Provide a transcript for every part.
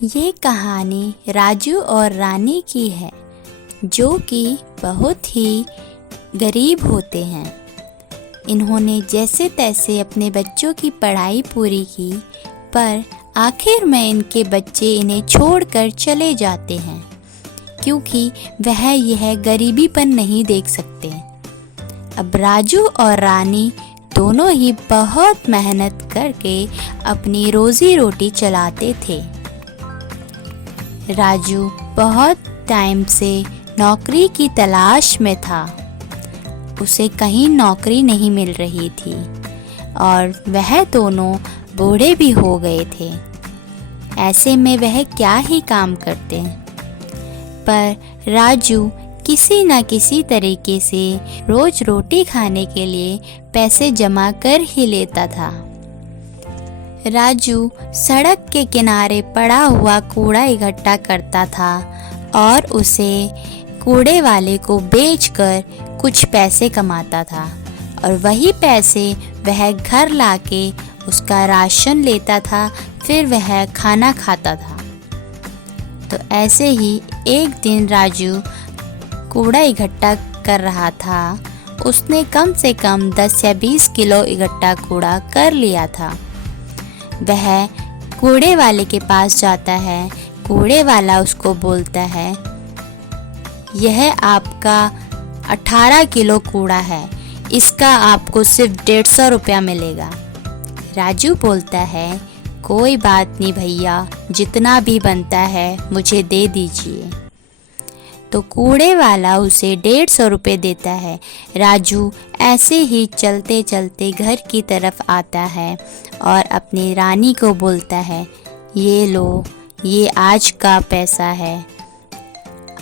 ये कहानी राजू और रानी की है, जो कि बहुत ही गरीब होते हैं। इन्होंने जैसे तैसे अपने बच्चों की पढ़ाई पूरी की, पर आखिर में इनके बच्चे इन्हें छोड़कर चले जाते हैं, क्योंकि वह यह गरीबीपन नहीं देख सकते। अब राजू और रानी दोनों ही बहुत मेहनत करके अपनी रोजी रोटी चलाते थे। राजू बहुत टाइम से नौकरी की तलाश में था। उसे कहीं नौकरी नहीं मिल रही थी और वह दोनों बूढ़े भी हो गए थे। ऐसे में वह क्या ही काम करते। पर राजू किसी न किसी तरीके से रोज रोटी खाने के लिए पैसे जमा कर ही लेता था। राजू सड़क के किनारे पड़ा हुआ कूड़ा इकट्ठा करता था और उसे कूड़े वाले को बेचकर कुछ पैसे कमाता था, और वही पैसे वह घर लाके उसका राशन लेता था, फिर वह खाना खाता था। तो ऐसे ही एक दिन राजू कूड़ा इकट्ठा कर रहा था। उसने कम से कम 10 या 20 किलो इकट्ठा कूड़ा कर लिया था। वह कूड़े वाले के पास जाता है। कूड़े वाला उसको बोलता है, यह आपका 18 किलो कूड़ा है, इसका आपको सिर्फ 150 रुपया मिलेगा। राजू बोलता है, कोई बात नहीं भैया, जितना भी बनता है मुझे दे दीजिए। तो कूड़े वाला उसे 150 रुपये देता है। राजू ऐसे ही चलते चलते घर की तरफ आता है और अपनी रानी को बोलता है, ये लो, ये आज का पैसा है।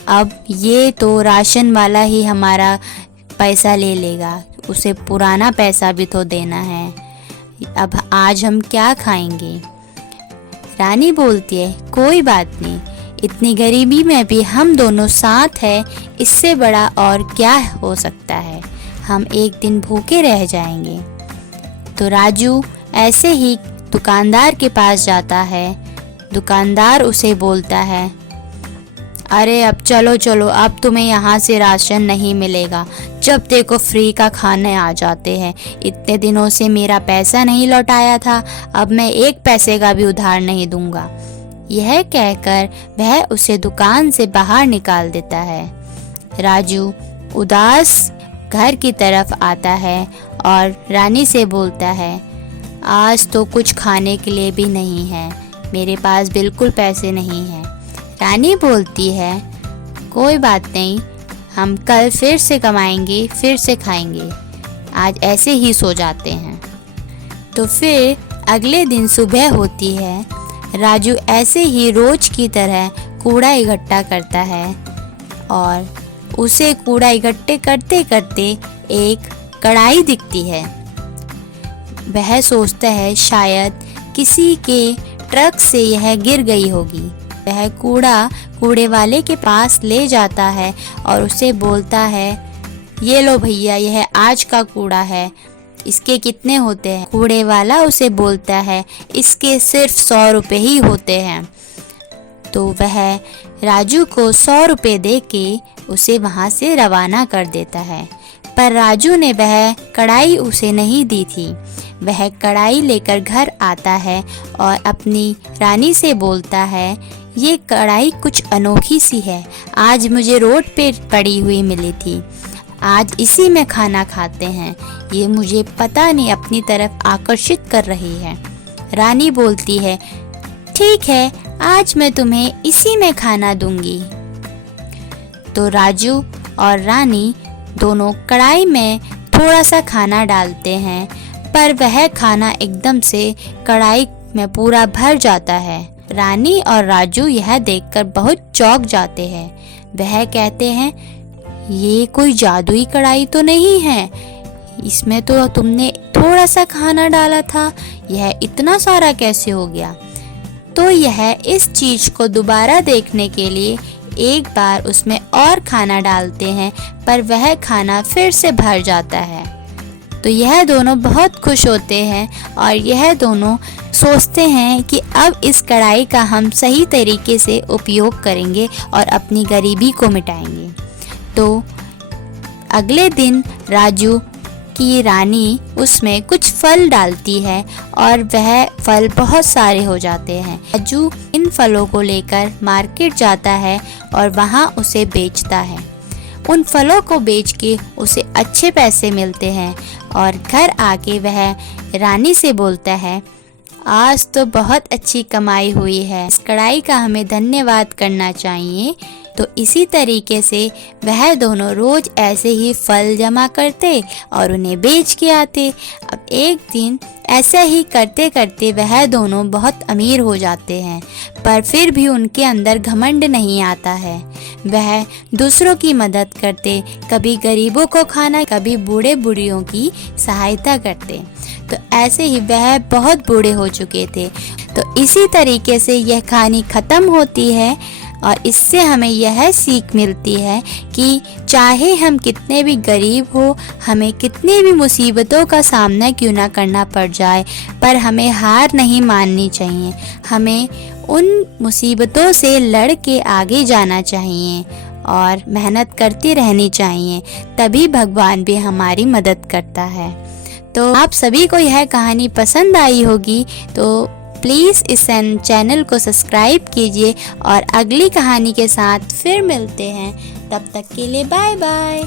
अब ये तो राशन वाला ही हमारा पैसा ले लेगा, उसे पुराना पैसा भी तो देना है। अब आज हम क्या खाएंगे? रानी बोलती है, कोई बात नहीं, इतनी गरीबी में भी हम दोनों साथ हैं, इससे बड़ा और क्या हो सकता है, हम एक दिन भूखे रह जाएंगे। तो राजू ऐसे ही दुकानदार के पास जाता है। दुकानदार उसे बोलता है, अरे अब चलो चलो, अब तुम्हें यहाँ से राशन नहीं मिलेगा, जब देखो फ्री का खाने आ जाते हैं। इतने दिनों से मेरा पैसा नहीं लौटाया था, अब मैं एक पैसे का भी उधार नहीं दूंगा। यह कहकर वह उसे दुकान से बाहर निकाल देता है। राजू उदास घर की तरफ आता है और रानी से बोलता है, आज तो कुछ खाने के लिए भी नहीं है, मेरे पास बिल्कुल पैसे नहीं हैं। रानी बोलती है, कोई बात नहीं, हम कल फिर से कमाएंगे, फिर से खाएंगे, आज ऐसे ही सो जाते हैं। तो फिर अगले दिन सुबह होती है। राजू ऐसे ही रोज की तरह कूड़ा इकट्ठा करता है और उसे कूड़ा इकट्ठे करते करते एक कढ़ाई दिखती है। वह सोचता है शायद किसी के ट्रक से यह गिर गई होगी। वह कूड़ा कूड़े वाले के पास ले जाता है और उसे बोलता है, ये लो भैया, यह आज का कूड़ा है, इसके कितने होते हैं? कूड़े वाला उसे बोलता है, इसके सिर्फ 100 रुपये ही होते हैं। तो वह राजू को 100 रुपये दे के उसे वहाँ से रवाना कर देता है। पर राजू ने वह कढ़ाई उसे नहीं दी थी। वह कढ़ाई लेकर घर आता है और अपनी रानी से बोलता है, ये कढ़ाई कुछ अनोखी सी है, आज मुझे रोड पे पड़ी हुई मिली थी, आज इसी में खाना खाते हैं, ये मुझे पता नहीं अपनी तरफ आकर्षित कर रही है। रानी बोलती है, ठीक है, आज मैं तुम्हें इसी में खाना दूंगी। तो राजू और रानी दोनों कढ़ाई में थोड़ा सा खाना डालते हैं, पर वह खाना एकदम से कढ़ाई में पूरा भर जाता है। रानी और राजू यह देखकर बहुत चौंक जाते हैं। वह कहते हैं, ये कोई जादुई कढ़ाई तो नहीं है, इसमें तो तुमने थोड़ा सा खाना डाला था, यह इतना सारा कैसे हो गया? तो यह इस चीज को दोबारा देखने के लिए एक बार उसमें और खाना डालते हैं, पर वह खाना फिर से भर जाता है। तो यह दोनों बहुत खुश होते हैं और यह दोनों सोचते हैं कि अब इस कढ़ाई का हम सही तरीके से उपयोग करेंगे और अपनी गरीबी को मिटाएंगे। तो अगले दिन राजू की रानी उसमें कुछ फल डालती है और वह फल बहुत सारे हो जाते हैं। राजू इन फलों को लेकर मार्केट जाता है और वहाँ उसे बेचता है। उन फलों को बेच के उसे अच्छे पैसे मिलते हैं और घर आके वह रानी से बोलता है, आज तो बहुत अच्छी कमाई हुई है, इस कढ़ाई का हमें धन्यवाद करना चाहिए। तो इसी तरीके से वह दोनों रोज ऐसे ही फल जमा करते और उन्हें बेच के आते। अब एक दिन ऐसे ही करते करते वह दोनों बहुत अमीर हो जाते हैं, पर फिर भी उनके अंदर घमंड नहीं आता है। वह दूसरों की मदद करते, कभी गरीबों को खाना, कभी बूढ़े बूढ़ियों की सहायता करते। तो ऐसे ही वह बहुत बूढ़े हो चुके थे। तो इसी तरीके से यह कहानी ख़त्म होती है और इससे हमें यह सीख मिलती है कि चाहे हम कितने भी गरीब हो, हमें कितनी भी मुसीबतों का सामना क्यों ना करना पड़ जाए, पर हमें हार नहीं माननी चाहिए। हमें उन मुसीबतों से लड़ के आगे जाना चाहिए और मेहनत करती रहनी चाहिए, तभी भगवान भी हमारी मदद करता है। तो आप सभी को यह कहानी पसंद आई होगी, तो प्लीज़ इस चैनल को सब्सक्राइब कीजिए और अगली कहानी के साथ फिर मिलते हैं। तब तक के लिए बाय बाय।